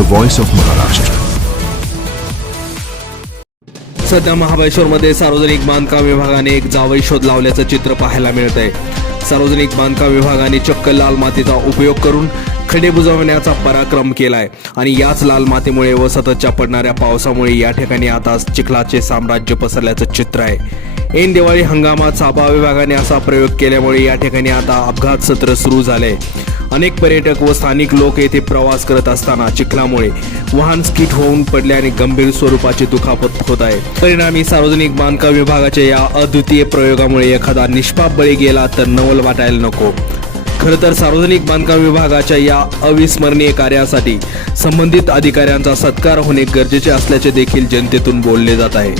the voice of Maharashtra. सध्या महाबळेश्वरमध्ये सार्वजनिक बांधकाम विभागाने एक जावई शोध लावल्याचं चित्र पाहायला मिळत आहे. सार्वजनिक बांधकाम विभागाने चक्क लाल मातीचा उपयोग करून खडे बुजवण्याचा पराक्रम केलाय आणि याच लाल मातीमुळे व सततच्या पडणाऱ्या पावसामुळे या ठिकाणी आता चिखलाचे साम्राज्य पसरल्याचं चित्र आहे. ऐन दिवाळी हंगामात सापा विभागाने असा प्रयोग केल्यामुळे या ठिकाणी आता अपघात सत्र सुरू झाले. अनेक पर्यटक व स्थानिक लोक येथे प्रवास करत असताना चिखलामुळे वाहन स्किट होऊन पडल्याने गंभीर स्वरूपाची दुखापत होत आहे. परिणामी सार्वजनिक बांधकाम विभागाच्या या अद्वितीय प्रयोगामुळे एखादा निष्पाप बळी गेला तर नवल वाटायला नको. खरं तर सार्वजनिक बांधकाम विभागाच्या या अविस्मरणीय कार्यासाठी संबंधित अधिकाऱ्यांचा सत्कार होणे गरजेचे असल्याचे देखील जनतेतून बोलले जात आहे.